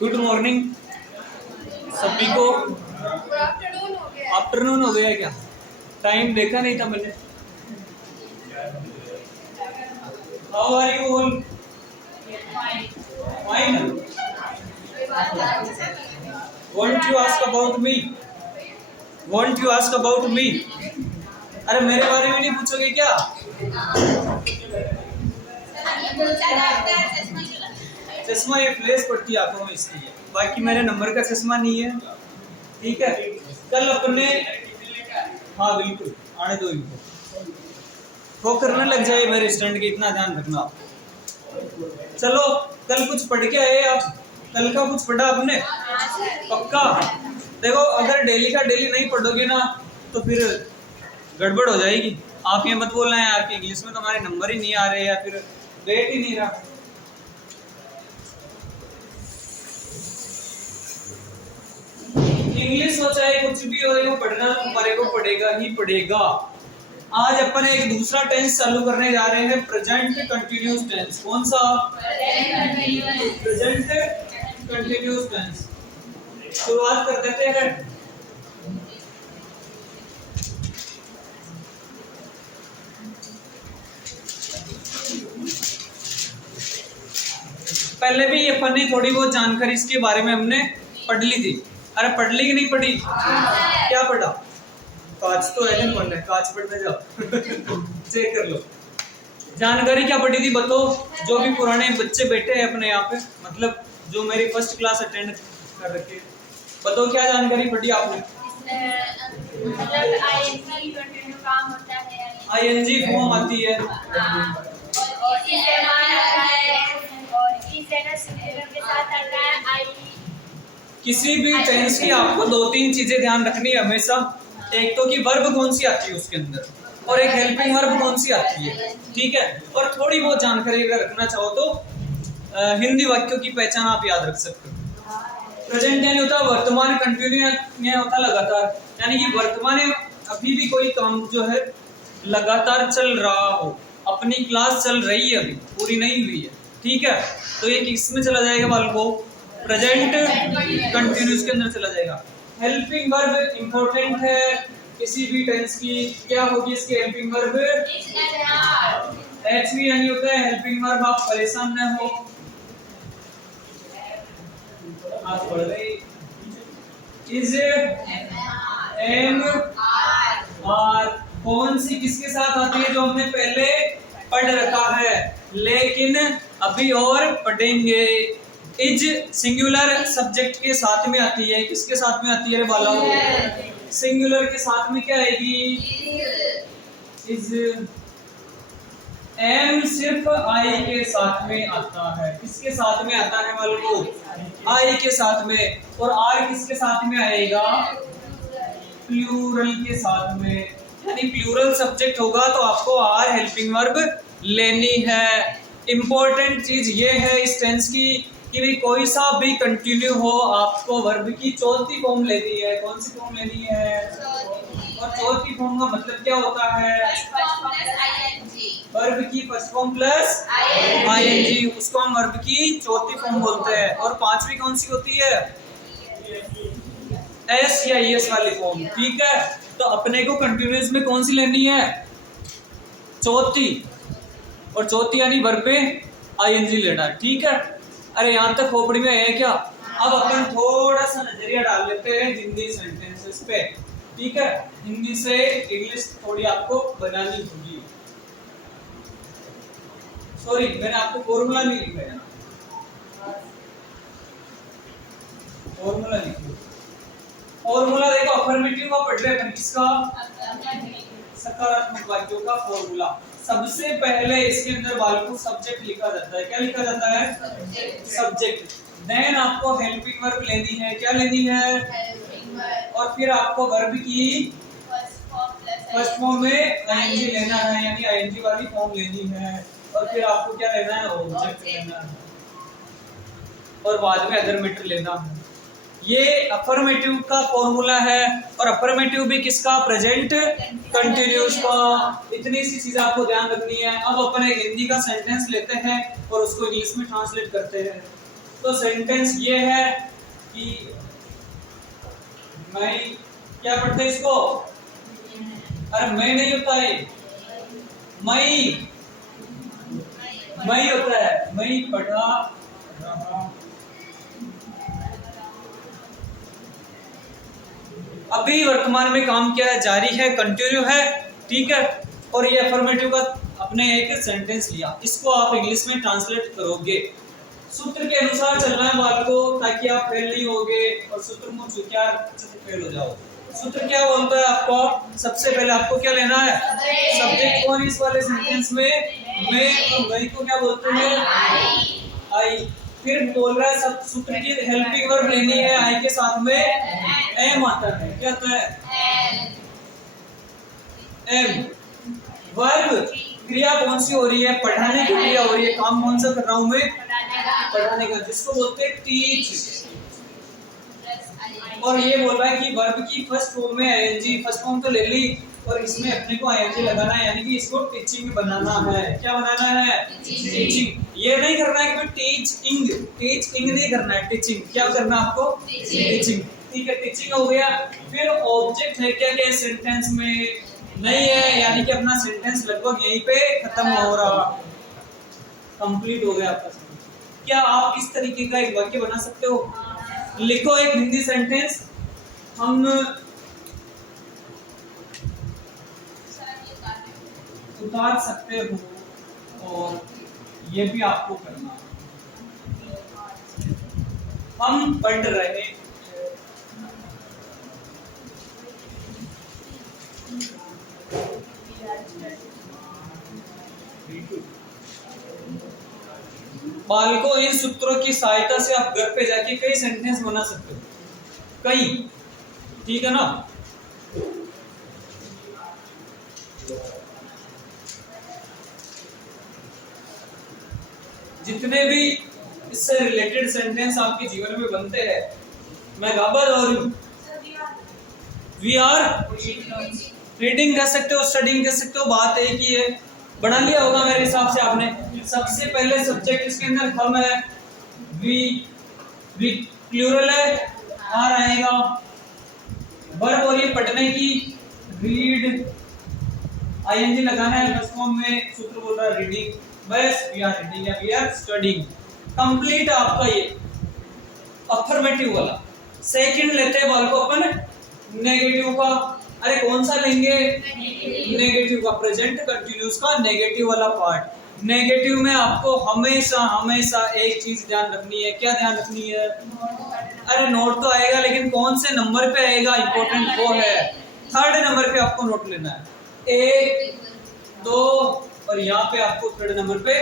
Good morning सभी को। Afternoon हो गया क्या? टाइम देखा नहीं था मैंने। How are you all? Fine. Want you ask about me? Want you ask about me? अरे मेरे बारे में नहीं पूछोगे क्या? चश्मा ये फ्लेश पड़ती है आंखों में इसकी है, बाकी मेरे नंबर का चश्मा नहीं है। ठीक है, कल अपने हाँ बिल्कुल आने दो इनको, वो करने लग जाए मेरे स्टैंड की, इतना ध्यान रखना। चलो कल कुछ पढ़ के आए आप? कल का कुछ पढ़ा आपने? पक्का? देखो अगर डेली का डेली नहीं पढ़ोगे ना तो फिर गड़बड़ हो जाएगी। आप ये मत बोलना है यार कि इंग्लिश में तो हमारे नंबर ही नहीं आ रहे या फिर वेट ही नहीं रहा। इंग्लिश हो चाहे कुछ भी हो, ये पढ़ना तुम्हारे को पड़ेगा ही पड़ेगा। आज अपन एक दूसरा टेंस चालू करने जा रहे हैं, प्रेजेंट कंटिन्यूअस टेंस। कौन सा? Present continuous tense. शुरुआत कर देते हैं। पहले भी अपन ने थोड़ी बहुत जानकारी इसके बारे में हमने पढ़ ली थी। अरे पढ़ ली कि नहीं पढ़ी? क्या पढ़ा? कांच तो है नहीं पढ़ना, कांच पढ़ने जाओ चेक कर लो। जानकारी क्या पढ़ी थी बताओ? जो भी पुराने बच्चे बैठे हैं अपने यहाँ पे, मतलब जो मेरी फर्स्ट क्लास अटेंड कर रखे, बताओ क्या जानकारी पढ़ी आपने? आईएनजी फॉर्म आती है, किसी भी टेंस की आपको दो तीन चीजें ध्यान रखनी है हमेशा। एक तो कि वर्ब कौन सी आती है उसके अंदर, और एक हेल्पिंग वर्ब कौन सी आती है। ठीक है, और थोड़ी बहुत जानकारी अगर रखना चाहो तो हिंदी वाक्यों की पहचान आप याद रख सकते हो। प्रेजेंट यानी होता है वर्तमान, कंटिन्यू यानी होता है लगातार, यानी कि वर्तमान में अभी भी कोई काम जो है लगातार चल रहा हो। अपनी क्लास चल रही है, अभी पूरी नहीं हुई है। ठीक है, तो ये किस में चला जाएगा बाल को? प्रेजेंट कंटिन्यूअस के अंदर चला जाएगा। हेल्पिंग वर्ब इंपॉर्टेंट है किसी भी टेंस की। क्या होगी इसकी हेल्पिंग वर्ब? एचवी यानी होता है हेल्पिंग वर्ब। आप परेशान न हो, आप पढ़ रहे। इज एम आर कौन सी किसके साथ आती है? जो हमने पहले पढ़ रखा है लेकिन अभी और पढ़ेंगे। इज सिंगुलर सब्जेक्ट के साथ में आती है। किसके साथ में आती है रे बालाओ? सिंगुलर के साथ में क्या आएगी? इज। एम सिर्फ आई के साथ में आता है। किसके साथ में आता है बालों? आई के साथ में। और आर किसके साथ में आएगा? प्लूरल के साथ में। यानी प्लूरल सब्जेक्ट होगा तो आपको आर हेल्पिंग वर्ब लेनी है। इंपॉर्टेंट चीज ये है इस टेंस की कि भी कोई सा भी कंटिन्यू हो आपको वर्ब की चौथी फॉर्म लेनी है। कौन सी फॉर्म लेनी है? और चौथी फॉर्म का मतलब क्या होता है? वर्ब की फर्स्ट फॉर्म प्लस आईएनजी, उसको हम वर्ब की चौथी फॉर्म बोलते हैं। और पांचवी कौन सी होती है? एस या ईएस वाली फॉर्म। ठीक है, तो अपने को कंटिन्यूअस में कौन सी लेनी है? चौथी। और चौथी यानी वर्ब पे आईएनजी लेना है। ठीक है, अरे यहाँ तक खोपड़ी में है क्या? अब अपन थोड़ा सा नजरिया डाल लेते हैं हिंदी सेंटेंसेस पे। ठीक है, हिंदी से इंग्लिश थोड़ी आपको बनानी होगी। सॉरी, मैंने आपको फॉर्मूला नहीं लिखा है, फॉर्मूला लिखो। फॉर्मूला देखो, अफर्मेटिव का पढ़ रहे हैं किसका? सकारात्मक वाक्यों का फॉर्मूला। सबसे पहले इसके अंदर बाल को सब्जेक्ट लिखा जाता है। क्या लिखा जाता है? सब्जेक्ट। देन आपको हेल्पिंग वर्ब लेनी है। क्या लेनी है? और फिर आपको वर्ब की फर्स्ट फॉर्म में आईएनजी लेना है, यानी आईएनजी वाली फॉर्म लेनी है। और फिर आपको क्या लेना है? ऑब्जेक्ट लेना है। और बाद में अदर मैटर लेना है। ये अफर्मेटिव का फॉर्मूला है। और अफर्मेटिव भी किसका? प्रेजेंट कंटिन्यूअस का। इतनी सी चीज आपको ध्यान रखनी है। अब अपन एक हिंदी का सेंटेंस लेते हैं और उसको इंग्लिश में ट्रांसलेट करते हैं। तो सेंटेंस ये है कि मैं, क्या पढ़ते हैं इसको, अरे मैं नहीं होता है, मैं होता है, मैं पढ़ा रहा। अभी वर्तमान में काम क्या है, जारी है, कंटिन्यू है, ठीक है। और ये अफर्मेटिव का अपने एक सेंटेंस लिया, इसको आप इंग्लिश में ट्रांसलेट करोगे। सूत्र के अनुसार चलना है बात को, ताकि आप फेल नहीं होगे और सूत्र में क्या फेल हो जाओ। सूत्र क्या बोलता है आपको, सबसे पहले आपको क्या लेना है, सब्जेक्ट कौन इस वाले सेंटेंस में, मैं, और मैं को क्या बोलते हैं, आई। फिर बोल रहा है सब सूत्र की हेल्पिंग वर्ब लेनी है, आई के साथ में एम आता है, क्या आता है, एम। वर्ब क्रिया कौन सी हो रही है, पढ़ाने की क्रिया हो रही है, काम कौन सा कर रहा हूं मैं, पढ़ाने का, जिसको बोलते हैं टीच। और ये बोल रहा है कि वर्ब की फर्स्ट फॉर्म में आईएनजी, फर्स्ट फॉर्म तो ले ली और इसमें अपने को आईएनजी लगाना है, यानी कि इसको टीचिंग बनाना है। क्या बनाना है, टीचिंग। ये नहीं करना है कि टीचिंग, टीचिंग नहीं करना है, टीचिंग। क्या करना है आपको, टीचिंग, ठीक है, टीचिंग हो गया। फिर ऑब्जेक्ट है क्या क्या सेंटेंस में, नहीं है, यानी कि अपना सेंटेंस लगभग यहीं पे खत्म हो रहा, कंप्लीट हो गया आपका। क्या आप इस तरीके का एक वाक्य बना सकते हो, लिखो एक हिंदी सेंटेंस, हम उतार सकते हो, और ये भी आपको करना, हम पढ़ रहे, बालकों, इन सूत्रों की सहायता से आप घर पे जाके कई सेंटेंस बना सकते हो, कई, ठीक है ना। जितने भी इससे रिलेटेड सेंटेंस आपके जीवन में बनते हैं, मैं गाबद और वी आर रीडिंग कह सकते हो, स्टडिंग कह सकते हो, बात एक ही है। बना लिया होगा मेरे हिसाब से आपने। सबसे पहले सब्जेक्ट इसके अंदर हम है, वी प्लूरल है, आर आएगा, वर्ब हो रही है पढ़ने की, रीड, आईएनजी लगाना है फर्स्ट फॉर्म में, सूत्र बोल रहा है रीडिंग, बस वी आर रीडिंग या वी आर स्टडिंग, कंप्लीट आपका ये अफर्मेटिव वाला। सेकंड लेते हैं बाल को अपन नेगेटिव का, अरे कौन सा लेंगे, नेगेटिव का, प्रेजेंट कंटिन्यूस का नेगेटिव वाला पार्ट। नेगेटिव में आपको हमेशा हमेशा एक चीज ध्यान रखनी है, क्या ध्यान रखनी है, अरे नोट तो आएगा लेकिन कौन से नंबर पे आएगा, इंपॉर्टेंट वो है, थर्ड नंबर पे आपको नोट लेना है, 1 2 और यहाँ पे आपको थर्ड नंबर पे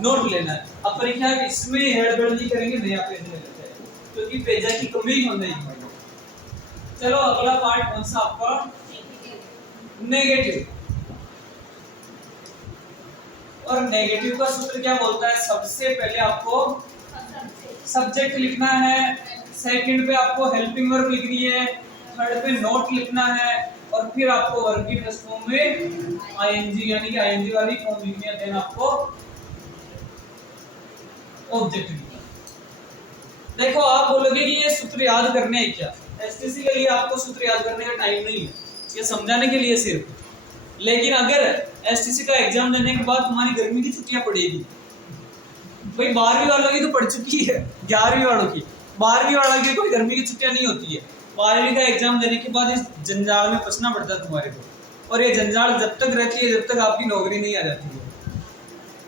नोट लेना है। अब परीक्षा इसमें हेड़बड़ नहीं करेंगे, नया पेज ले लेते हैं क्योंकि पेजा की कमी होने की। चलो अगला पार्ट कौन सा आपका, नेगेटिव। और नेगेटिव का सूत्र क्या बोलता है, सबसे पहले आपको सब्जेक्ट लिखना है, सेकंड पे आपको हेल्पिंग वर्ब लिखनी है, थर्ड पे नोट लिखना है, और फिर आपको वर्ब की फर्स्ट फॉर्म में आईएनजी यानी कि आईएनजी वाली फॉर्म लिखनी है, देन आपको ऑब्जेक्ट लिखना। देखो आप बोलोगे कि ये सूत्र याद करने हैं क्या, एसटीसी के लिए आपको सूत्र याद करने का टाइम नहीं है, ये समझाने के लिए सिर्फ। लेकिन अगर एसटीसी का एग्जाम देने के बाद तुम्हारी गर्मी की छुट्टियां पड़ेगी, भाई 12वीं वालों की तो पड़ चुकी है, 11वीं वालों की, 12वीं वालों की कोई गर्मी की छुट्टियां नहीं होती है। 12वीं का एग्जाम देने के बाद इस जंजाल में फंसना पड़ता है तुम्हारे को, और ये जंजाल जब तक रहती है जब तक आपकी नौकरी नहीं आ जाती है,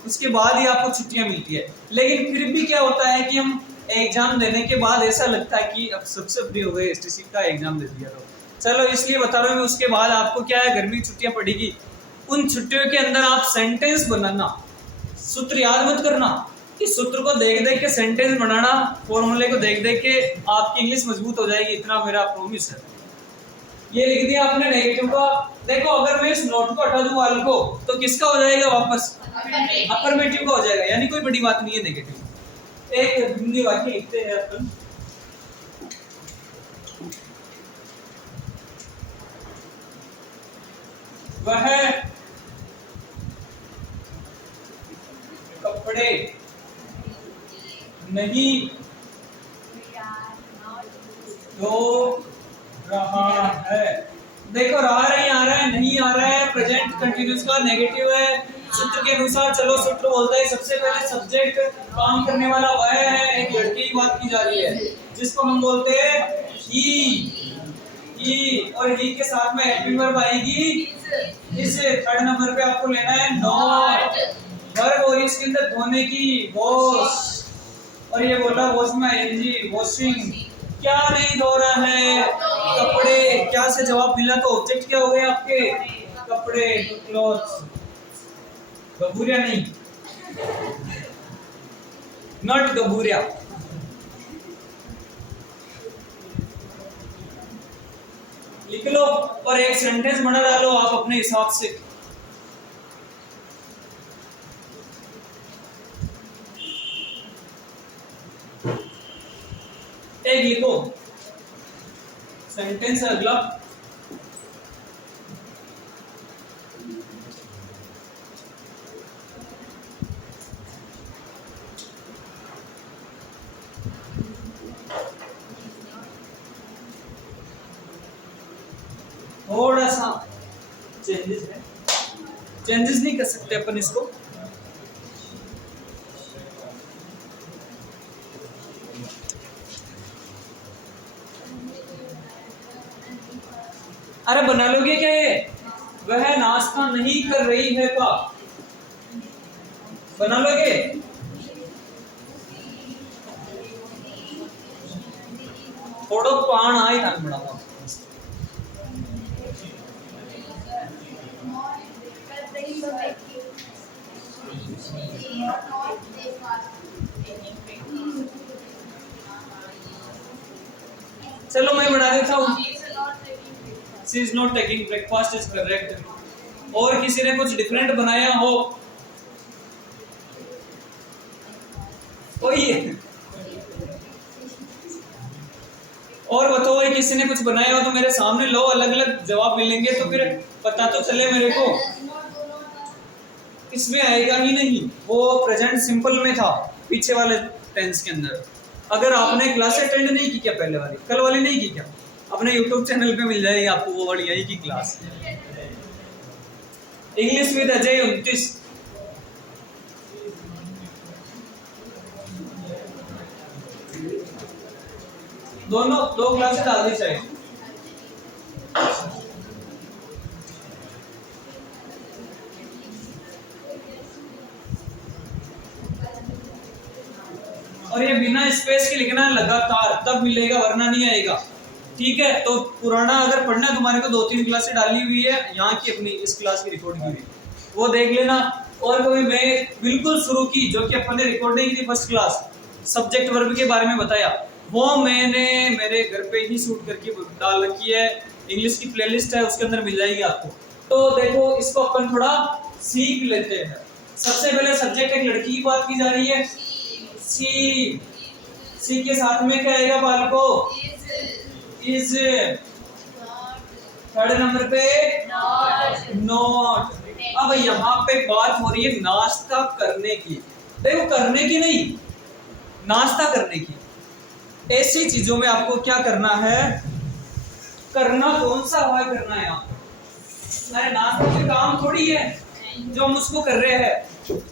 उसके बाद ही आपको छुट्टियां मिलती है। लेकिन फिर भी क्या होता है कि हम एग्जाम देने के बाद ऐसा लगता है कि अब सबसे फ्री हो गए, एसटीसी का एग्जाम दे दिया, तो चलो इसलिए बता रहा हूँ मैं। उसके बाद आपको क्या है, गर्मी की छुट्टियां पड़ेगी, उन छुट्टियों के अंदर आप सेंटेंस बनाना, सूत्र याद मत करना, कि सूत्र को देख देख के सेंटेंस बनाना, फॉर्मूले को देख देख के आपकी इंग्लिश मजबूत हो जाएगी, इतना मेरा प्रॉमिस है। ये लिख दिया आपने नेगेटिव का। देखो अगर मैं इस नोट को हटा दूं वाल को, तो किसका हो जाएगा वापस, अफर्मेटिव का हो जाएगा, यानी कोई बड़ी बात नहीं है नेगेटिव। एक हिंदी वाक्य लिखते हैं अपन, वह कपड़े नहीं हो रहा है। देखो रहा नहीं आ रहा है, नहीं आ रहा है, प्रेजेंट कंटिन्यूस का नेगेटिव है। सूत्र के अनुसार चलो, सूत्र बोलता है सबसे पहले सब्जेक्ट काम करने वाला वह है, एक लड़की की बात की जा रही है जिसको हम बोलते हैं ही, और ही के साथ में हेल्पिंग वर्ब आएगी इस। थर्ड नंबर पे आपको लेना है नॉट वर्ब, और इसके अंदर धोने की वॉश, और ये बोला वॉश में आईएनजी वॉशिंग। क्या नहीं धो रहा है? कपड़े। क्या से जवाब मिला तो ऑब्जेक्ट क्या हो गए आपके? कपड़े, क्लॉथ्स। गबूरिया नहीं, नॉट गबूरिया। लिख लो और एक सेंटेंस बना डालो आप अपने हिसाब से। एक लिखो सेंटेंस है अगला। थोड़ा सा चेंजेस है, चेंजेस नहीं कर सकते अपन इसको। अरे बना लोगे क्या ये? वह नाश्ता नहीं कर रही है का बना लोगे? थोड़ा पान आई था बड़ा था। चलो मैं बना देता हूँ। She is not taking breakfast is correct। और किसी ने कुछ डिफरेंट बनाया हो कोई? और बताओ ये किसी ने कुछ बनाया हो तो मेरे सामने लो, अलग अलग जवाब मिलेंगे तो फिर पता तो चले मेरे को। इसमें आएगा ही नहीं, वो प्रेजेंट सिंपल में था पीछे वाले टेंस के अंदर। अगर आपने क्लास अटेंड नहीं की क्या, पहले वाली कल वाली नहीं की क्या, अपने YouTube चैनल पे मिल जाएगी आपको वो वाली यही की क्लास, इंग्लिश विद अजय 29। दोनों दो क्लासेस डाल दी चाहिए। और ये बिना स्पेस के लिखना है लगातार, तब मिलेगा वरना नहीं आएगा। ठीक है, तो पुराना अगर पढ़ना है तुम्हारे को 2-3 क्लासें डाली हुई है यहाँ की, अपनी इस क्लास की रिकॉर्डिंग हुई वो देख लेना। और कभी मैं बिल्कुल शुरू की जो कि अपन ने रिकॉर्डिंग की थी फर्स्ट क्लास, सब्जेक्ट वर्ब के बारे में बताया, वो मैंने मेरे घर पे ही शूट करके डाल रखी है। इंग्लिश की प्लेलिस्ट है उसके अंदर मिल जाएगी आपको। तो देखो इसको अपन थोड़ा सीख लेते हैं। सबसे पहले सब्जेक्ट एक लड़की की बात की जा रही है, सी के साथ में क्या आएगा बालको? इज। थर्ड नंबर पे नॉट। अब यहाँ पे बात हो रही है नाश्ता करने की। देखो करने की नहीं, नाश्ता करने की। ऐसी चीजों में आपको क्या करना है, करना कौन सा है करना है आपको? अरे नाश्ता कोई काम थोड़ी है जो हम उसको कर रहे हैं।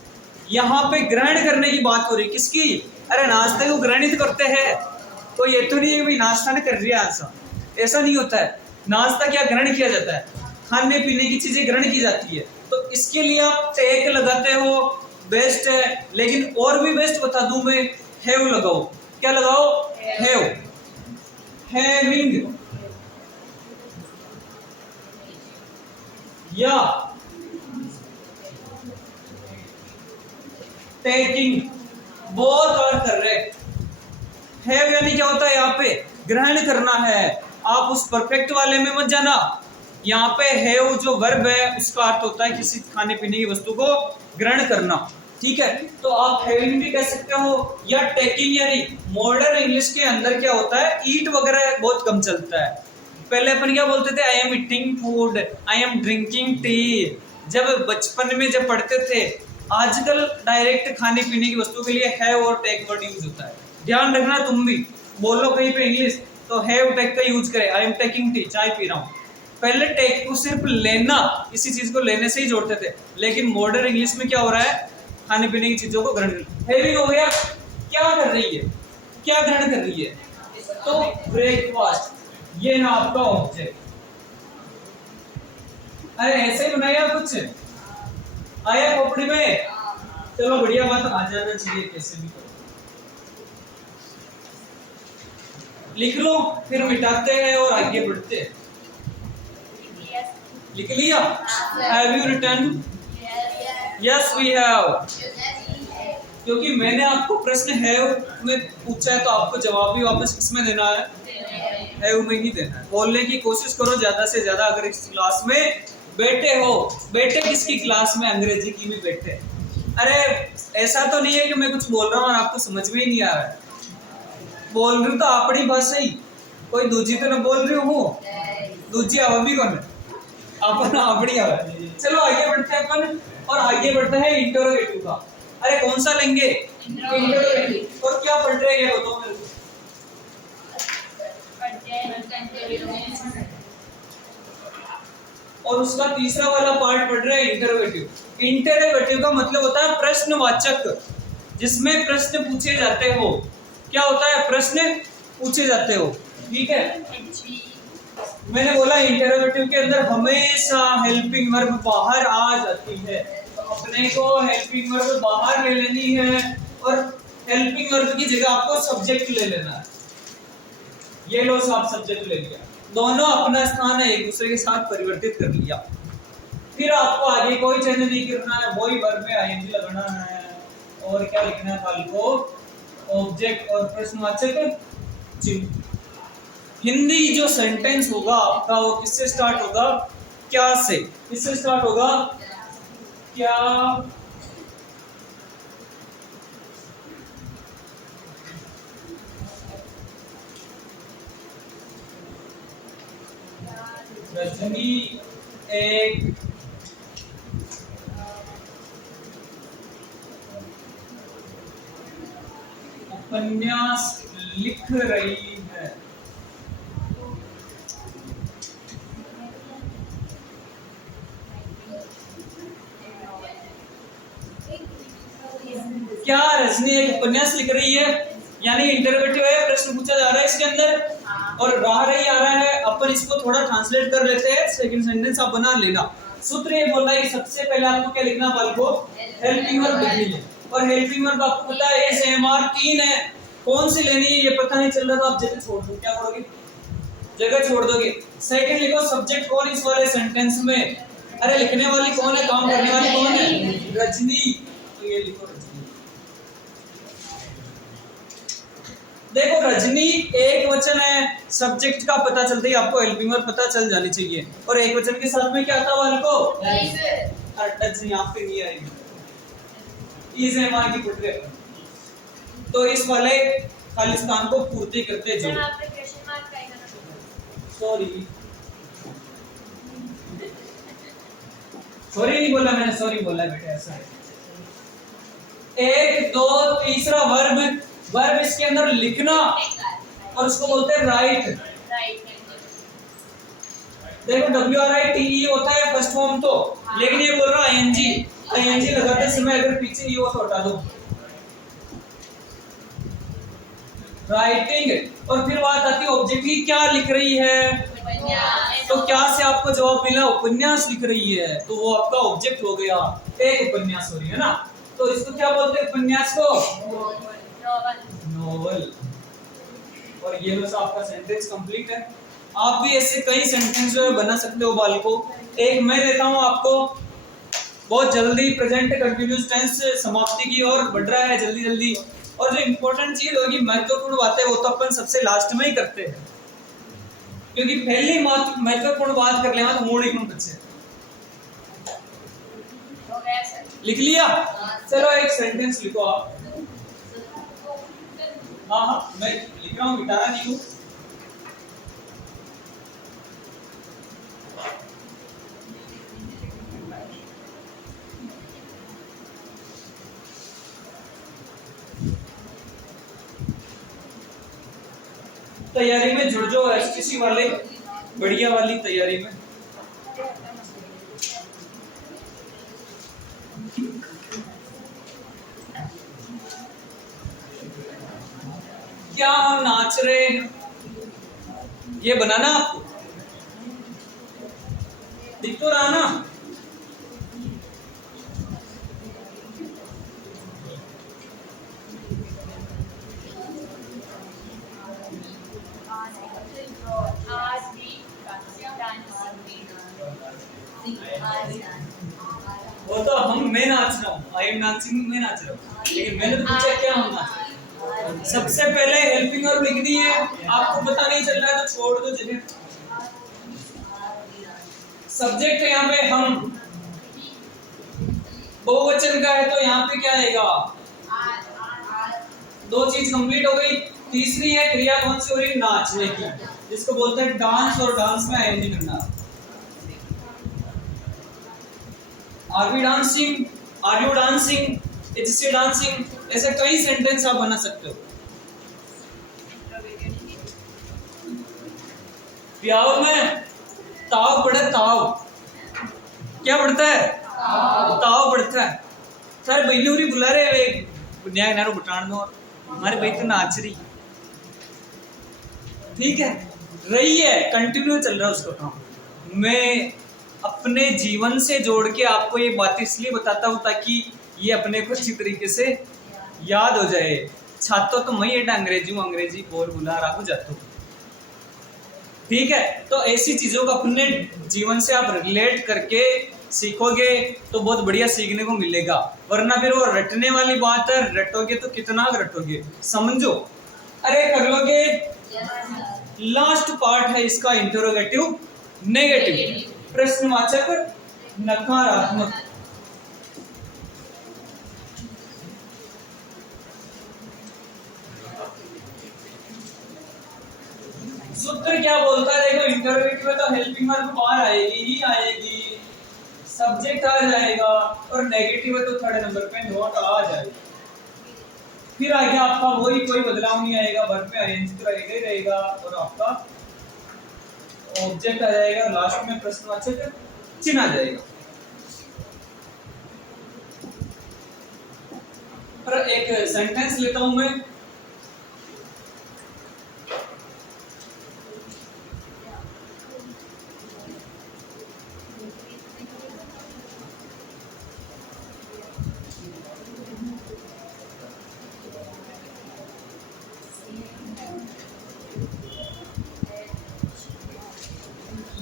यहाँ पे ग्रहण करने की बात हो रही है, किसकी? अरे नाश्ते को ग्रहणित करते हैं, तो ये तो नहीं है भाई नाश्ता नहीं कर रही है, ऐसा नहीं होता है। नाश्ता क्या ग्रहण किया जाता है, खाने पीने की चीजें ग्रहण की जाती है। तो इसके लिए आप टेक लगाते हो, बेस्ट है। लेकिन और भी बेस्ट बता दूं मैं, हैव लगाओ। क्या लगाओ? हैव, हैविंग या taking, both are correct. Have यानी क्या होता है, यहाँ पे ग्रहण करना है। आप उस परफेक्ट वाले में मत जाना। यहाँ पे हैव जो वर्ब है उसका अर्थ होता है किसी खाने पीने की वस्तु को ग्रहण करना। ठीक है, तो आप हैविंग भी कह सकते हो या टेकिंग। यानी मॉडर्न इंग्लिश के अंदर क्या होता है, ईट वगैरह बहुत कम चलता है। पहले अपन क्या बोलते थे, I am eating food, I am drinking tea, जब बचपन में जब पढ़ते थे। आजकल डायरेक्ट खाने पीने की वस्तु के लिए हैव और टेक वर्ड यूज होता है। ध्यान रखना, तुम भी बोलो कहीं पे इंग्लिश तो हैव टेक का यूज करें, आई एम टेकिंग टी, चाय पी रहा हूँ। पहले टेक को सिर्फ लेना, किसी चीज को लेने से ही जोड़ते थे, लेकिन मॉडर्न इंग्लिश में क्या हो रहा है, खाने पीने की चीजों को ग्रहण। हैविंग हो गया, क्या कर रही है, क्या ग्रहण कर रही है, तो ब्रेकफास्ट, ये ना आपका ऑब्जेक्ट। अरे ऐसे ही बनाया कुछ आया खोपड़ी में, चलो बढ़िया बात, आ जाना चाहिए कैसे भी करो। लिख लो, फिर मिटाते हैं और आगे बढ़ते हैं। लिख लिया? Have you written? Yes we have. क्योंकि मैंने आपको प्रश्न हैव में पूछा है तो आपको जवाब भी वापस किसमें देना है, हैव में ही देना है। बोलने की कोशिश करो ज्यादा से ज्यादा। अगर इस क्लास में बैठे हो, बैठे किसकी क्लास में, अंग्रेजी की में बैठे। अरे ऐसा तो नहीं है कि मैं कुछ बोल रहा हूँ और आपको समझ में ही नहीं आ रहा है। बोल रही हूँ तो अपनी भाषा ही, कोई दूजी तो न बोल रही हूँ, दूजी आवाज भी कौन है, अपन अपनी आवाज। चलो आगे बढ़ते हैं अपन, और आगे बढ़ता है इंटरोगेटिव का। अरे कौन सा लेंगे, इंटरोगेटिव। और क्या पढ़ रहे हैं बताओ मेरे को। और उसका तीसरा वाला पार्ट पढ़ रहे हैं इंटरोगेटिव। इंटरोगेटिव का मतलब होता है प्रश्नवाचक, जिसमें प्रश्न पूछे जाते हो। क्या होता है, प्रश्न पूछे जाते हो, ठीक है। मैंने बोला इंटरोगेटिव के अंदर हमेशा हेल्पिंग वर्ब बाहर आ जाती है, तो अपने को हेल्पिंग वर्ब बाहर ले लेनी है, और हेल्पिंग वर्ब की जगह आपको सब्जेक्ट ले लेना है। ये लो साहब, सब्जेक्ट ले लिया, दोनों अपना स्थान है एक दूसरे के साथ परिवर्तित कर लिया। फिर आपको आगे कोई चेंज नहीं करना है, वही वर्ब में आईएनजी लगाना है, और क्या लिखना है फाल को, ऑब्जेक्ट और प्रश्नवाचक चिन्ह। हिंदी जो सेंटेंस होगा आपका वो किससे स्टार्ट होगा, क्या से। किससे स्टार्ट होगा, क्या। रजनी एक उपन्यास लिख रही है। क्या रजनी एक उपन्यास लिख रही है, यानी इंटरोगेटिव है, प्रश्न पूछा जा रहा है इसके अंदर, और रहा रही आ रहा है। अपन इसको थोड़ा ट्रांसलेट कर लेते हैं, सेकंड सेंटेंस आप बना लेना। सूत्र ये बोल रहा है कि सबसे पहले आपको क्या लिखना है, बाल को हेल्पिंग वर्ब लिखनी है, और हेल्पिंग वर्ब आपको पता है एस एम आर 3 है, कौन सी लेनी है ये पता नहीं चल रहा, तो आप जगह छोड़ दो। क्या करोगे, जगह छोड़ दोगे। सेकंड लिखो सब्जेक्ट कौन इस वाले सेंटेंस में, अरे लिखने वाली कौन है, काम करने वाली कौन है, रजनी, तो ये लिखो रजनी। देखो रजनी एक वचन है, सब्जेक्ट का पता चलते ही आपको हेल्पिंग वर्ब पता चल जानी चाहिए, और एक वचन के साथ में क्या आता वाले को, टच यहाँ पे नहीं आएगी, इज एम आर की पुट रहे। तो इस वाले खालिस्तान को पूर्ति करते जो, सॉरी सॉरी नहीं बोला मैंने, सॉरी बोला बेटा, ऐसा है। एक दो तीसरा वर्ब, वर्ब इसके अंदर लिखना, और उसको बोलते हैं राइट। देखो WRITE होता है फर्स्ट फॉर्म तो, लेकिन ये बोल रहा ING, ING लगाते समय अगर पीछे ई हो तो हटा दो, राइटिंग। और फिर बात आती है ऑब्जेक्ट की, क्या लिख रही है, तो क्या से आपको जवाब मिला, उपन्यास लिख रही है, तो वो आपका ऑब्जेक्ट हो गया, एक उपन्यास हो रही है ना, तो इसको क्या बोलते हैं, उपन्यास को नोवेल। और ये लो आपका सेंटेंस कंप्लीट है। आप भी ऐसे कई सेंटेंस जो है बना सकते हो बाल को। एक मैं देता हूं आपको, बहुत जल्दी प्रेजेंट कंटिन्यूअस टेंस समाप्ति की ओर बढ़ रहा है जल्दी जल्दी, और जो इंपॉर्टेंट चीज होगी, महत्वपूर्ण बातें, वो तो अपन सबसे लास्ट में ही करते हैं, क्योंकि पहली महत्वपूर्ण बात कर लेना तो मूड एकदम बच्चे। लिख लिया? चलो एक सेंटेंस लिखो आप। हाँ हाँ मैं लिख रहा हूँ, मिटाना नहीं हूँ। तैयारी में जुड़ जाओ, एसटीसी वाले बढ़िया वाली तैयारी में। क्या हम नाच रहे, ये बनाना आपको दिख तो रहा ना। वो तो मैं नाच रहा हूँ, आई एम डांसिंग, मैं नाच रहा हूँ, लेकिन मैंने तो पूछा क्या हम नाच रहे हैं। सबसे पहले हेल्पिंग वर्ब लिख दी है, आपको पता नहीं चल रहा है तो छोड़ दो जगह। सब्जेक्ट है यहाँ पे हम, बहुवचन का है तो यहाँ पे क्या आएगा, दो चीज कंप्लीट हो गई। तीसरी है क्रिया कौन सी हो रही, नाचने की, जिसको बोलते हैं डांस, और डांस में आईएनजी करना। Are we dancing, are you dancing, is she dancing, ऐसे कई सेंटेंस आप बना सकते हो। प्याव में ताव पढ़े, ताव क्या पढ़ता है, ताव पढ़ता है। सर बैलूरी बुला रहे न्याय नारो बुटान दो, हमारे भाई तो नाच रही, ठीक है, रही है, कंटिन्यू चल रहा है उसका काम। मैं अपने जीवन से जोड़ के आपको ये बात इसलिए बताता हूँ ताकि ये अपने को अच्छी तरीके से याद हो जाए। छात्रों तो मैं ये अंग्रेजी बोल बुला रहा हूँ जातो, ठीक है। तो ऐसी चीजों को अपने जीवन से आप रिलेट करके सीखोगे तो बहुत बढ़िया सीखने को मिलेगा, वरना फिर वो रटने वाली बात है, रटोगे तो कितना रटोगे, समझो। अरे कर लोगे। लास्ट पार्ट है इसका इंटरोगेटिव नेगेटिव, प्रश्नवाचक नकारात्मक। सूत्र क्या बोलता है, देखो इंटरोगेटिव है तो हेल्पिंग वर्ब बाहर आएगी ही आएगी, सब्जेक्ट आ जाएगा, और नेगेटिव है तो थर्ड नंबर पे नोट आ जाएगा। फिर आगे आपका वही कोई बदलाव नहीं आएगा, वर्ब में आईएनजी तो रहेगा ही रहेगा, और आपका ऑब्जेक्ट आ जाएगा, लास्ट में प्रश्नवाचक चिन्ह आ जाएगा। पर एक सेंटेंस लेता हूं मैं,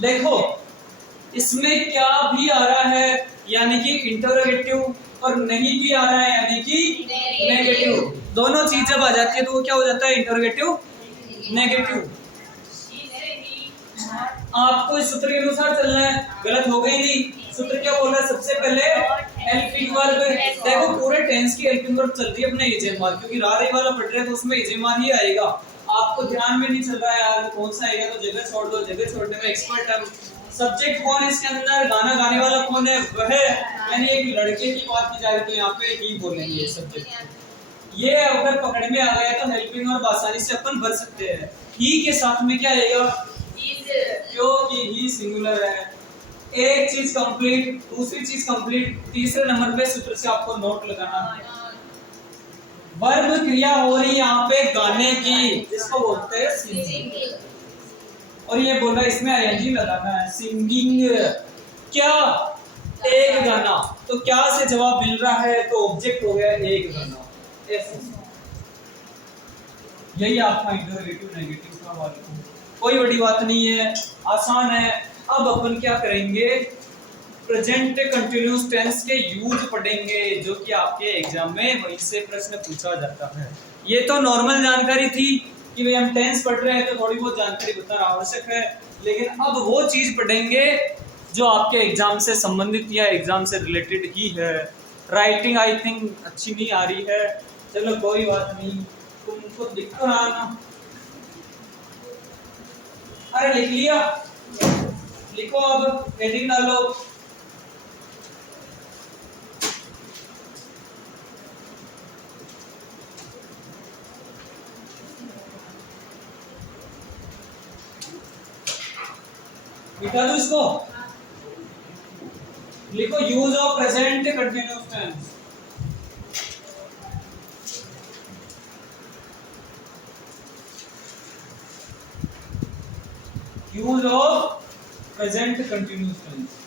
देखो इसमें क्या भी आ रहा है यानी कि इंटरोगेटिव, और नहीं भी आ रहा है यानी कि नेगेटिव। दोनों चीज जब आ जाती है तो वो क्या हो जाता है, इंटरोगेटिव नेगेटिव। आपको इस सूत्र के अनुसार चलना है, गलत हो गई नहीं। सूत्र क्या बोल रहा है, सबसे पहले हेल्पिंग वर्ब। देखो पूरे टेंस की हेल्पिंग वर्ब चल रही है अपने इजेमार, क्योंकि रारे वाला पढ़ रहे हैं तो उसमें इजेमार ही आएगा। आपको ध्यान में नहीं चल रहा है यार कौन सा आएगा, तो जगह छोड़ दो, जगह छोड़ने में एक्सपर्ट है। सब्जेक्ट कौन है इसके अंदर, गाना गाने वाला कौन है, वह यानी एक लड़के की बात की जा रही है तो यहाँ पे ही बोलेंगे सब्जेक्ट। ये अगर पकड़ में आ गया तो हेल्पिंग वर्ब आसानी से अपन भर सकते हैं। ही के साथ में क्या आएगा, क्योंकि ही सिंगुलर है। एक चीज कंप्लीट, दूसरी चीज कंप्लीट, तीसरे नंबर पे सूत्र से आपको नोट लगाना है। वर्ब क्रिया हो रही है यहाँ पे गाने की, जिसको बोलते हैं सिंगिंग, और ये बोल रहा है इसमें आईएनजी लगाना है, सिंगिंग। क्या, एक गाना, तो क्या से जवाब मिल रहा है, तो ऑब्जेक्ट हो गया एक गाना। यही आपका इंटरोगेटिव नेगेटिव का वाला, कोई बड़ी बात नहीं है, आसान है। अब अपन क्या करेंगे, प्रेजेंट कंटिन्यूअस टेंस के यूज पढ़ेंगे, जो कि आपके एग्जाम में वहीं से प्रश्न पूछा जाता है। ये तो नॉर्मल जानकारी थी कि भाई हम टेंस पढ़ रहे हैं तो थोड़ी बहुत जानकारी बताना आवश्यक है, लेकिन अब वो चीज पढ़ेंगे जो आपके एग्जाम से संबंधित या एग्जाम से रिलेटेड ही है। राइटिंग आई थिंक अच्छी नहीं आ रही है, चलो कोई बात नहीं, तुमको दिख तो रहा ना। अरे लिख लिया, लिखो, अब हेडिंग डालो। मिटा दो इसको। लिखो use of present continuous tense. Use of present continuous tense.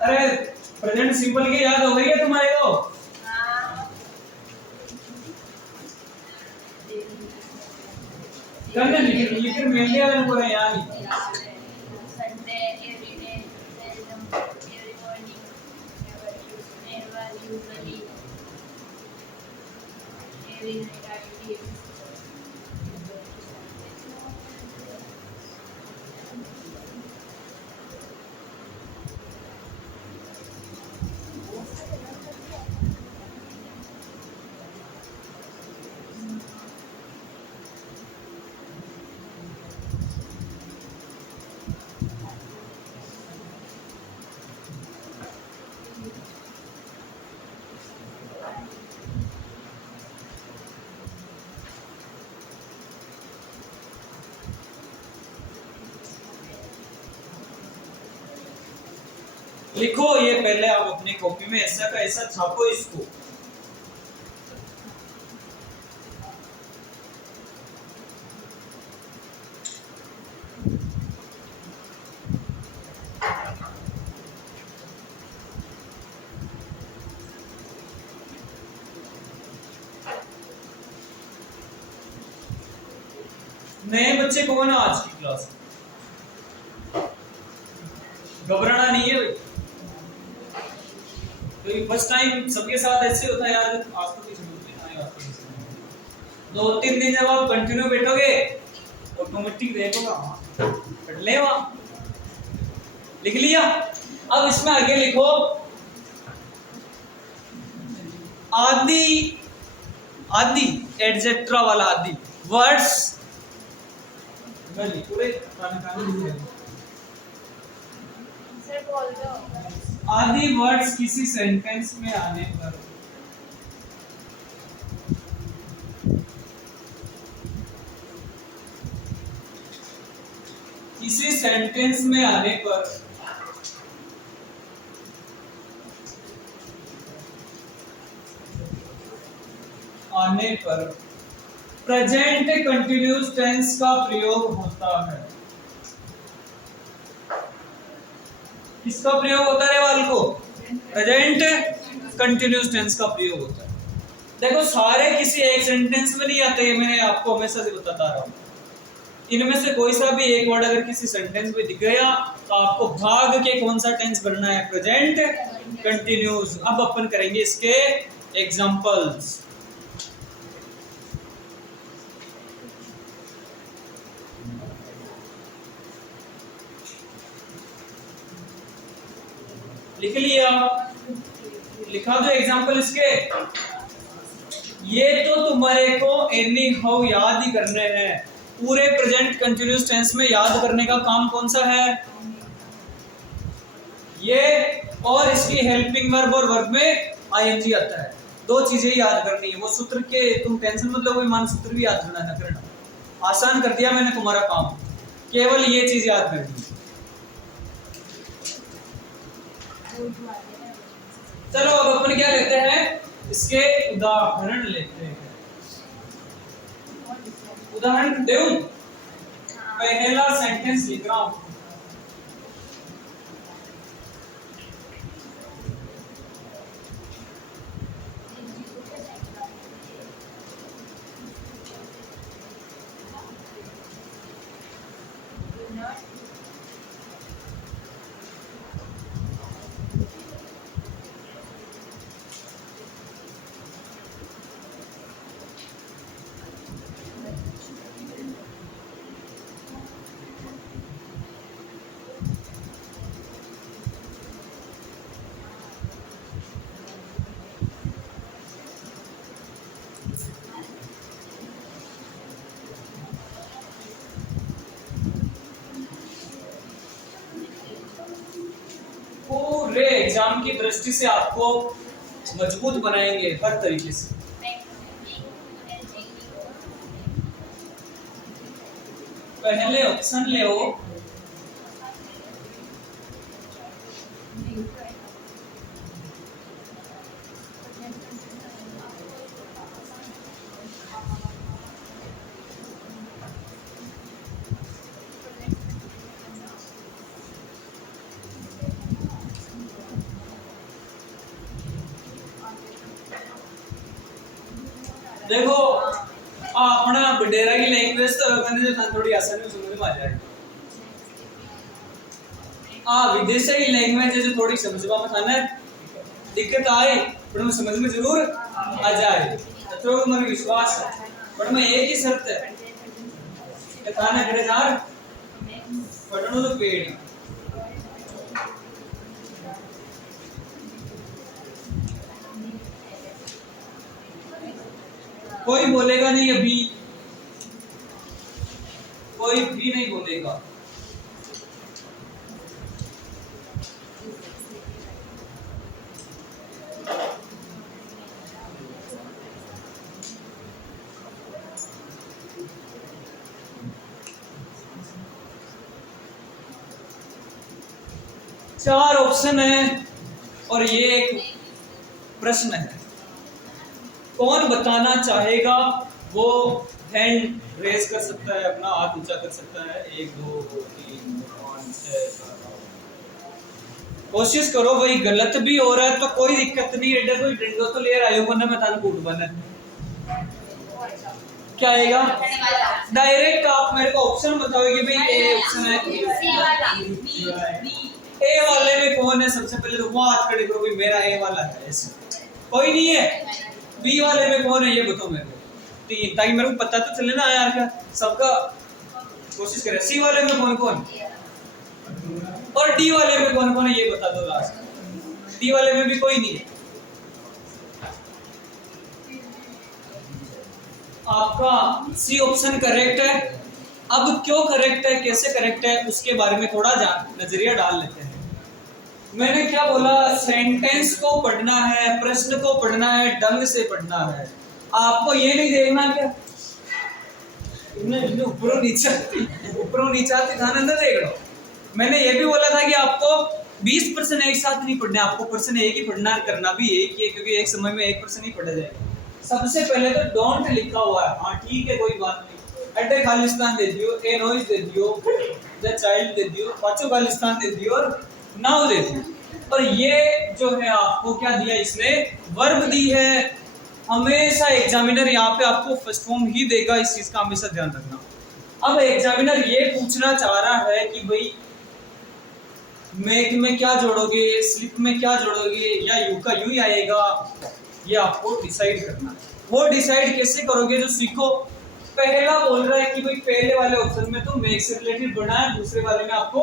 अरे प्रेजेंट सिंपल की याद हो गई है तुम्हारे को? करने लिख मेल लिया मैंने पूरा याद ही। Sunday everyday seldom every morning never usually every night active. लिखो ये पहले आप अपनी कॉपी में ऐसा का ऐसा छापो इसको। नए बच्चे कौन है आज की क्लास में? घबराना नहीं है भाई, क्योंकि फर्स्ट टाइम सबके साथ ऐसे होता है यार। आज तो किसी नहीं आया, दो तीन दिन जब आप कंटिन्यू बैठोगे ऑटोमेटिक देखोगा पढ़ ले वहां। लिख लिया? अब इसमें आगे लिखो आदि, आदि एडजेक्ट्रा वाला आदि वर्ड्स। पूरे सर बोल दो। आदि वर्ड्स किसी सेंटेंस में आने पर किसी सेंटेंस में आने पर प्रेजेंट कंटिन्यूअस टेंस का प्रयोग होता है। किसका प्रयोग होता है वाल को? प्रेजेंट कंटिन्यूअस टेंस का प्रयोग होता है। देखो सारे किसी एक सेंटेंस में नहीं आते, मैंने आपको हमेशा से बताता रहा हूं। इनमें से कोई सा भी एक वर्ड अगर किसी सेंटेंस में दिख गया तो आपको भाग के कौन सा टेंस भरना है? Present continuous. अब अपन करेंगे इसके एग्जांपल्स। लिख लिया? लिखा दो एग्जांपल इसके। ये तो तुम्हारे को एनी हाउ याद ही करने हैं। पूरे प्रेजेंट कंटिन्यूअस टेंस में याद करने का काम कौन सा है? ये और इसकी हेल्पिंग वर्ब और वर्ब में आईएनजी आता है। दो चीजें याद करनी है। वो सूत्र के तुम टेंशन मत लो, कोई मान सूत्र भी याद करना है करना। आसान कर दिया मैंने तुम्हारा काम, केवल ये चीज याद करनी है। चलो अब अपन क्या लेते हैं? इसके उदाहरण लेते हैं। उदाहरण दूं? पहला सेंटेंस लिख रहा हूं। एग्जाम की दृष्टि से आपको मजबूत बनाएंगे हर तरीके से। पहले ऑप्शन ले हो, देखो अपना बडेरा की लैंग्वेज तो करने से थोड़ी आसानी में समझ में आ जाएगी। विदेशी की लैंग्वेज है जो थोड़ी समझ में आना दिक्कत आए पर मैं समझ में जरूर आ जाए, तो मुझे विश्वास है। पर मैं एक ही शर्त है कि खाना करे जार पढ़नो तो पेड़। कोई बोलेगा नहीं अभी, कोई भी नहीं बोलेगा। चार ऑप्शन है और ये एक प्रश्न है। कौन बताना चाहेगा वो हैंड रेज कर सकता है, अपना हाथ ऊंचा कर सकता है। 1 2 3 4 5 6। कोशिश करो भाई, गलत भी हो रहा है तो कोई दिक्कत नहीं है, कोई डंडो तो ले आयो वरना मैं तान कूट बना। क्या आएगा? डायरेक्ट आप मेरे को ऑप्शन बताओगे भाई ए ऑप्शन है, ए वाले में कौन है। सबसे पहले तो वो हाथ खड़े करो भाई मेरा ए वाला है, ऐसे कोई नहीं है। बी वाले में कौन है ये बताओ मेरे को, तीन, ताकि मेरे को पता तो चले ना यार क्या सबका। कोशिश करें। सी वाले में कौन कौन और डी वाले में कौन कौन है ये बता दो लास्ट। डी वाले में भी कोई नहीं है। आपका सी ऑप्शन करेक्ट है। अब क्यों करेक्ट है, कैसे करेक्ट है, उसके बारे में थोड़ा नजरिया डाल लेते हैं। मैंने क्या बोला, सेंटेंस को पढ़ना है, प्रश्न को पढ़ना है, ढंग से पढ़ना है। आपको ये नहीं देखना क्या ऊपरों नीचा ध्यान न देख लो। मैंने ये भी बोला था कि आपको 20% एक साथ नहीं पढ़ना, आपको पर्सन एक ही पढ़ना, करना भी एक ही है, क्योंकि एक समय में एक पर्सन ही पढ़ा जाएगा। सबसे पहले तो डोंट लिखा हुआ है, हाँ ठीक है कोई बात नहीं। एट खालिस्तान दे दियो, ए नॉइज दे दियो, द चाइल्ड दे दियो, पांचों खालिस्तान दे दियो और नाउ दे दियो। और ये जो है आपको क्या दिया, इसने वर्ब दी है। हमेशा एग्जामिनर यहाँ पे आपको फर्स्ट फॉर्म ही देगा, इस चीज का हमेशा ध्यान रखना। अब एग्जामिनर ये पूछना चाह रहा है कि भाई मेक में क्या जोड़ोगे, स्लिप में क्या जोड़ोगे, या यू का यू ही आएगा, ये आपको डिसाइड करना है। वो डिसाइड कैसे करोगे, जो सीखो। पहला बोल रहा है कि भाई पहले वाले ऑप्शन में तो मेक से रिलेटेड बढ़ना है, दूसरे वाले में आपको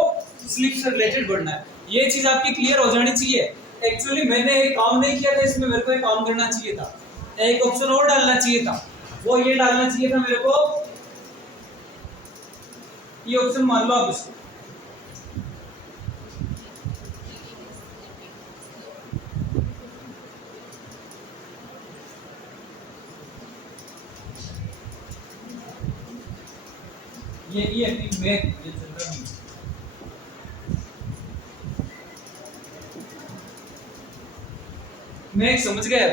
स्लिप से रिलेटेड बढ़ना है। ये चीज आपकी क्लियर हो जानी चाहिए। एक्चुअली मैंने एक काम नहीं किया था, इसमें मेरे को एक काम करना चाहिए था, एक ऑप्शन और डालना चाहिए था। वो ये डालना चाहिए था मेरे को, ये ऑप्शन मान लो आप इसको। ये अपनी मैथ ये चल रहा है। मैं समझ गया,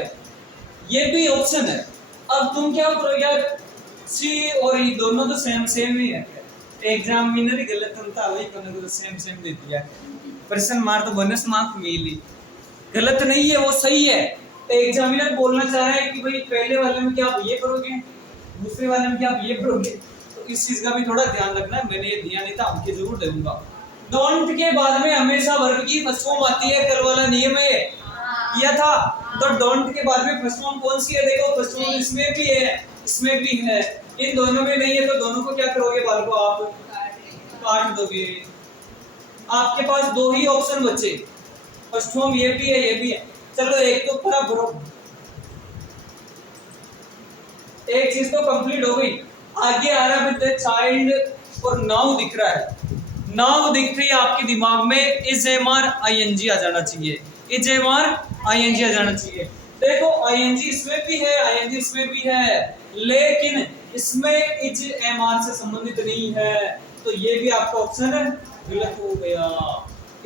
ये भी ऑप्शन है। अब तुम क्या करो यार, सी और ई दोनों तो सेम सेम ही है। एग्जामिनर ही गलत था, वही करने को सेम सेम दे दिया। प्रश्न मार तो बोनस मार्क मिली, गलत नहीं है, वो सही है। एग्जामिनर बोलना चाह रहा है कि भाई पहले वाले में क्या आप ये करोगे, दूसरे वाले में क्या आप ये करोगे, तो इस चीज का भी थोड़ा ध्यान रखना है। मैंने ये दिया नहीं था, आपके जरूर दूंगा। डोंट के बाद में हमेशा वर्ब की फर्स्ट फॉर्म आती है, कल वाला नियम है किया था। तो डोंट के बाद में फर्स्ट फॉर्म कौन सी है, देखो फर्स्ट फॉर्म इसमें भी है, इसमें भी है, इन दोनों में नहीं है, तो दोनों को क्या करोगे, बाल को आप काट दोगे। आपके पास दो ही ऑप्शन बचे, फर्स्ट फॉर्म ये भी है, ये भी है। चलो एक तो पूरा भरो, एक चीज तो कंप्लीट हो गई। आगे आ रहा है चाइल्ड और नाउ दिख रहा है। नाउ दिखते ही आपके दिमाग में is am are I N G आ जाना चाहिए। इजेमार आईएनजी आ जाना चाहिए। देखो आईएनजी इसमें भी है, आईएनजी इसमें भी है, लेकिन इसमें इज एमआर से संबंधित नहीं है, तो ये भी आपका ऑप्शन गलत हो गया।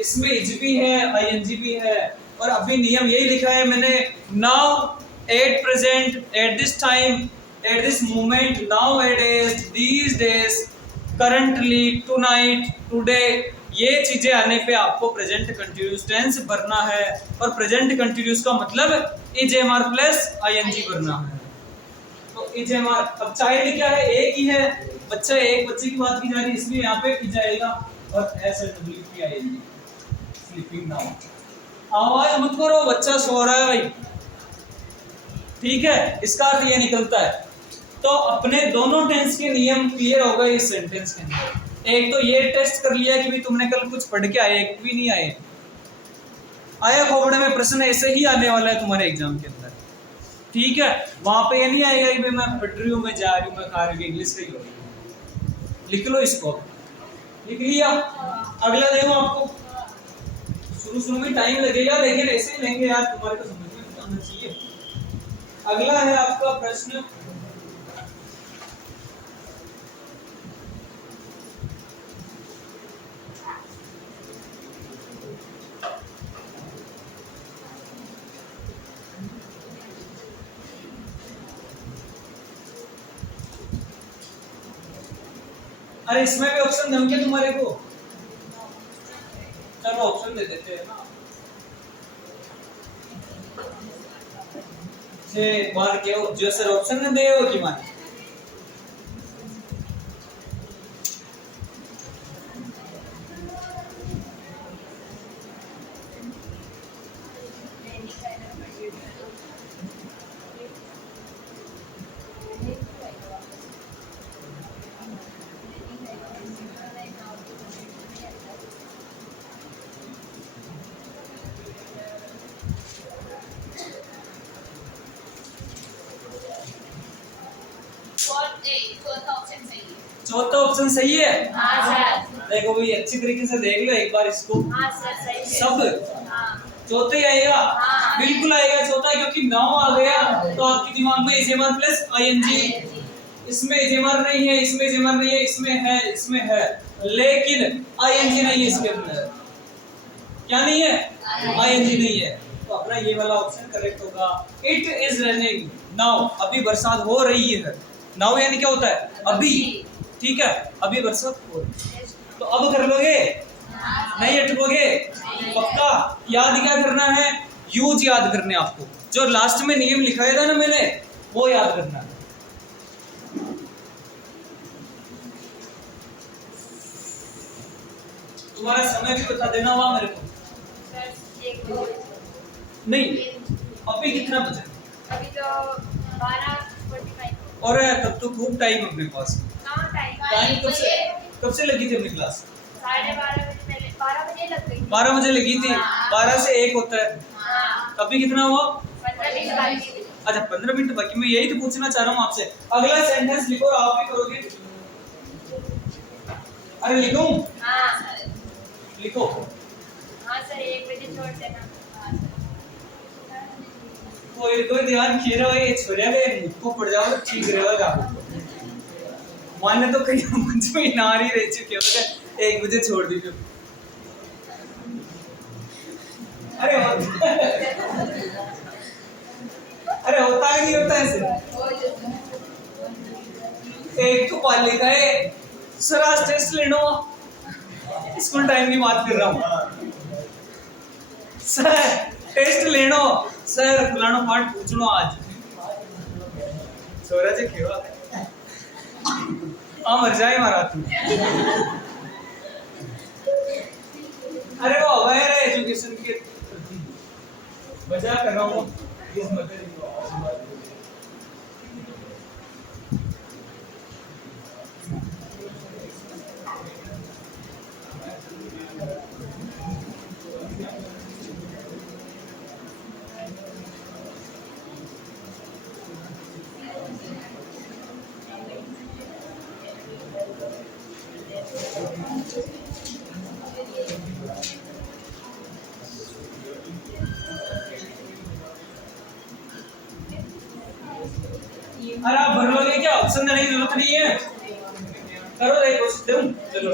इसमें इज भी है, आईएनजी भी है, और अभी नियम यही लिखा है मैंने, now at present, at this time, at this moment, nowadays, these days, currently, tonight, today, ये चीजें आने पे आपको प्रेजेंट कंटिन्यूअस टेंस भरना है, और प्रेजेंट कंटिन्यूअस का मतलब इज एमआर प्लस आईएनजी भरना है। तो इज एमआर, अब चाइल्ड क्या है, एक ही है, बच्चा, एक बच्चे की बात की जा रही है, इसलिए यहाँ पे इज आएगा और एस डब्ल्यू पी आएगी, स्लीपिंग नाउ। आवाज मत करो, बच्चा सो रहा है भाई, ठीक है, इसका अर्थ ये निकलता है। तो अपने दोनों टेंस के नियम क्लियर हो गए इस सेंटेंस के अंदर। एक तो ये टेस्ट कर लिया कि भी तुमने कल कुछ पढ़ के आए, एक भी नहीं आए, आया खोपड़े में प्रश्न ऐसे ही आने वाला है तुम्हारे एग्जाम के अंदर, ठीक है। वहां पे ये नहीं आएगा कि मैं पढ़ रही हूँ, मैं जा रही हूँ, मैं खा रही हूँ, इंग्लिश का ही होगा। लिख लो इसको, लिख लिया। अगला देखो, आपको शुरू में टाइम लगेगा, लेकिन ऐसे ही लेंगे यार, तुम्हारे को समझ में आना चाहिए। अगला है आपका प्रश्न, अरे इसमें भी ऑप्शन दूं क्या तुम्हारे को? चलो ऑप्शन दे देते हैं ना, से बार के जो सर ऑप्शन न दे हो कि माने चौथा ऑप्शन सही है। हाँ सर। देखो भाई अच्छी तरीके से देख लो एक बार इसको। हाँ सर सही है। सब हाँ। चौथे आएगा। हाँ। बिल्कुल आएगा चौथा, क्योंकि नाउ आ गया तो आपके दिमाग में इजेमर प्लस आईएनजी, इसमें इजेमर नहीं है, इसमें इजेमर नहीं है, इसमें है, लेकिन आईएनजी नहीं है इसके अंदर। क्या नहीं है? आईएनजी नहीं है, तो अपना ये वाला ऑप्शन करेक्ट होगा। इट इज रनिंग नाउ, अभी बरसात हो रही है। नाउ यानी क्या होता है? अभी, ठीक है, अभी बरसात हो रही है। तो अब कर लोगे? नहीं अटकोगे? पक्का? याद क्या करना है? यूज याद करने आपको, जो लास्ट में नियम लिखाया था ना मैंने, वो याद करना है। तुम्हारा समय भी बता देना हुआ मेरे को। नहीं, अभी कितना बचा? अभी तो 12:45। और तब तो खूब टाइम अपने पास। टाइम कब से लगी थी अपनी क्लास? 12:30 बजे पहले, 12 बजे लग गई। 12 बजे लगी थी। 12 से 1 होता है। हाँ। अभी कितना हुआ? 15 मिनट बाकी। अच्छा 15 मिनट बाकी। मैं यही तो पूछना चाह रहा हूँ आपसे। अगला सेंटेंस लिखो और आप भी करोगे। अरे लिखूं? हाँ लिखो। हाँ सर, 1 बजे छोड़ देना। कोई ध्यान खीर हो, ये छोड़िया गए मुझको पड़ जाओ तो ठीक रहेगा। माने तो कहीं मुझ में नारी रह चुके हो, 1 बजे छोड़ दीजिए। अरे अरे होता है, नहीं होता ऐसे? एक तो पालिका है सर, आज टेस्ट लेना, स्कूल टाइम की बात कर रहा हूँ सर, टेस्ट लेना सर, फलाना पार्ट पूछना आज सोरा जी खेवा मर जाए मारा तू। अरे वो अवेयर है एजुकेशन के बचा कर रहा हूँ इस मदद। ऑप्शन देने की जरूरत नहीं है, करो देखो तुम। चलो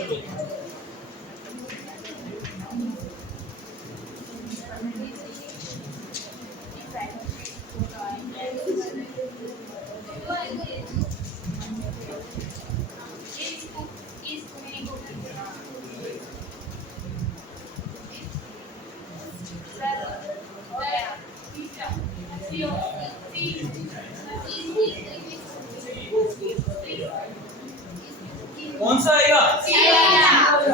कौन सा आएगा?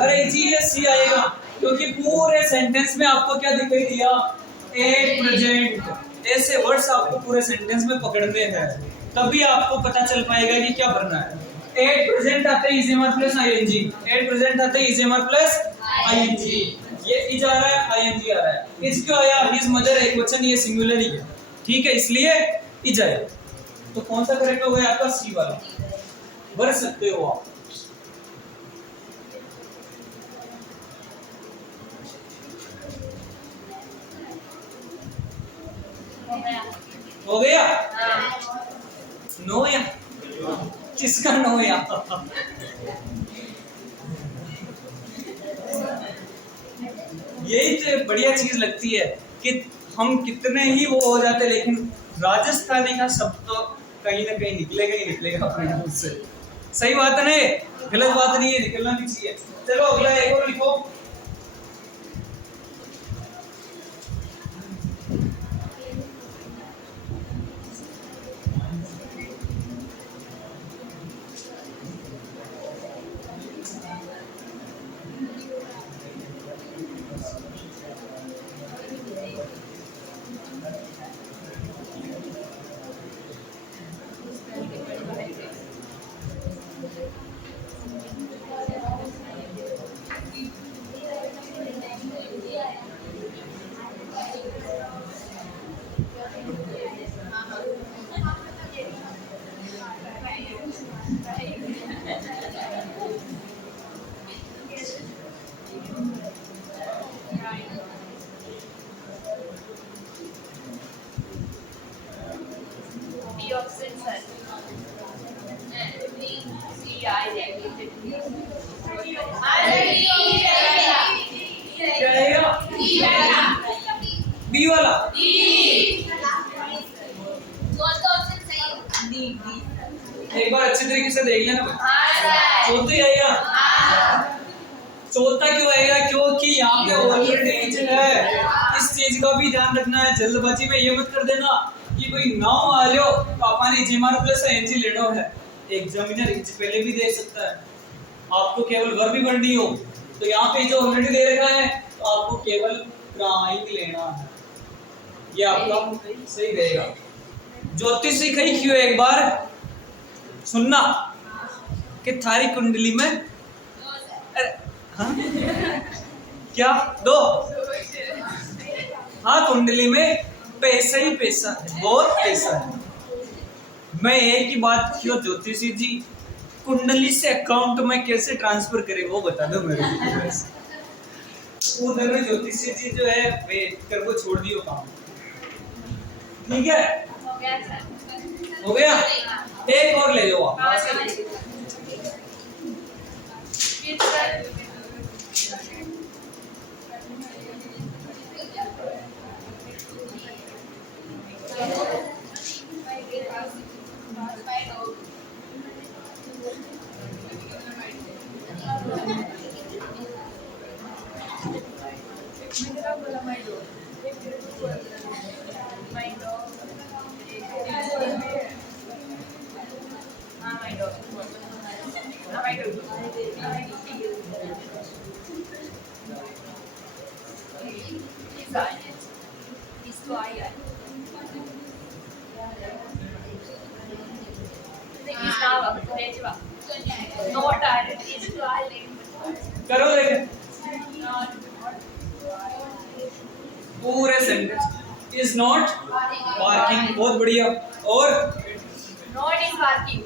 अरे जी ये सी आएगा, क्योंकि पूरे सेंटेंस में आपको क्या दिखाई दिया? At present. ऐसे वर्ड्स आपको पूरे सेंटेंस में पकड़ने हैं, तभी आपको पता चल पाएगा कि क्या भरना है। एट प्रेजेंट आते हैं is am are plus ING, at present आते हैं is am are plus ING. ये इज आ रहा है, आईएनजी आ रहा है। इज क्यों आया? हिज मदर एक वचन, ये सिंगुलर ही है, ठीक है, इसलिए इज आया। तो कौन सा करेक्ट हो गया आपका? सी वाला। भर सकते हो आप। हो गया? नो या किसका नो या? यही तो बढ़िया चीज लगती है कि हम कितने ही वो हो जाते, लेकिन राजस्थानी का शब्द तो कहीं ना कहीं निकलेगा ही निकलेगा अपने मुंह से। सही बात है ना? ये गलत बात नहीं है, निकलना भी चाहिए। चलो अगला एक और लिखो। बी वाला। एक बार अच्छे तरीके से देख लेना। चौथा ही आएगा। चौथा क्यों आएगा? क्योंकि यहाँ पे ऑलरेडी जो है, इस चीज का भी ध्यान रखना है। जल्दबाजी में ये मत कर देना कि कोई नाम आ जाओ पापा ने जीमार प्लस एनजी लेना है। एग्जामिनर इंच पहले भी दे सकता है, आपको केवल वर्ब भी पढ़नी हो तो यहाँ पे जो ऑलरेडी दे रखा है, तो आपको केवल क्राइंग लेना है, ये आपका सही रहेगा। ज्योतिष सीखी क्यों? एक बार सुनना कि थारी कुंडली में हाँ? क्या दो? हाँ, कुंडली में पैसा ही पैसा है, बहुत पैसा है। मैं एक ही बात क्यों ज्योतिषी जी, कुंडली से अकाउंट में कैसे ट्रांसफर करे वो बता दो मेरे को। उधर में ज्योतिषी जी जो है वे कर को छोड़ दियो काम, ठीक है? हो गया? एक और ले लो आप। करो देखें पूरे सेंटेंस। इज नॉट वर्किंग, बहुत बढ़िया। और नॉट इज वर्किंग,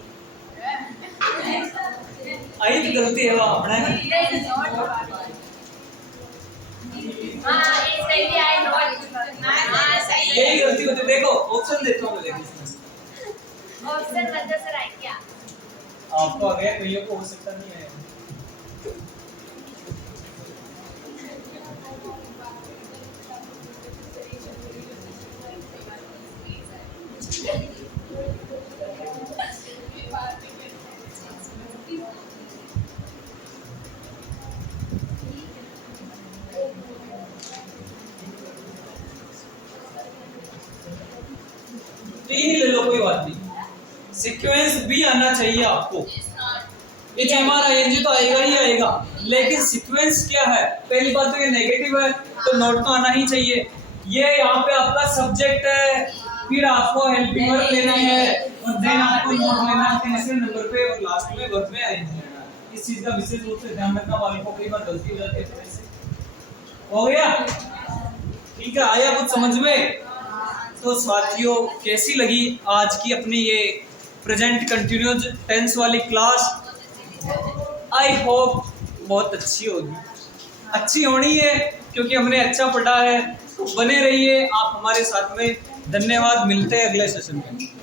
आई तो गलती है वहां अपना है। यही गलती होती है। देखो ऑप्शन देता हूँ मैं, देखो ऑप्शन मतलब सर आई क्या? आपको आ गया, कईयों को हो सकता नहीं है। तीन ही ले लो, कोई बात नहीं। सीक्वेंस भी आना चाहिए आपको। H M are I N G तो आएगा ही आएगा, लेकिन सीक्वेंस क्या है? पहली बात तो ये नेगेटिव है, तो नोट तो आना ही चाहिए। ये यहाँ पे आपका सब्जेक्ट है, फिर आपको हेल्पिंग वर्ब लेना है, और देन आपको नोट लेना है तीसरे नंबर पे, और लास्ट में वर्ब में आएंगे लेना है। इस चीज का विशेष रूप से ध्यान रखना, वालों को कई बार गलती हो जाती है थोड़े से। हो गया? ठीक है, आया कुछ समझ में? तो साथियों, कैसी लगी आज की अपनी ये प्रेजेंट कंटिन्यूअस टेंस वाली क्लास? आई होप बहुत अच्छी होगी। अच्छी होनी है क्योंकि हमने अच्छा पढ़ा है। तो बने रहिए आप हमारे साथ में। धन्यवाद, मिलते हैं अगले सेशन में।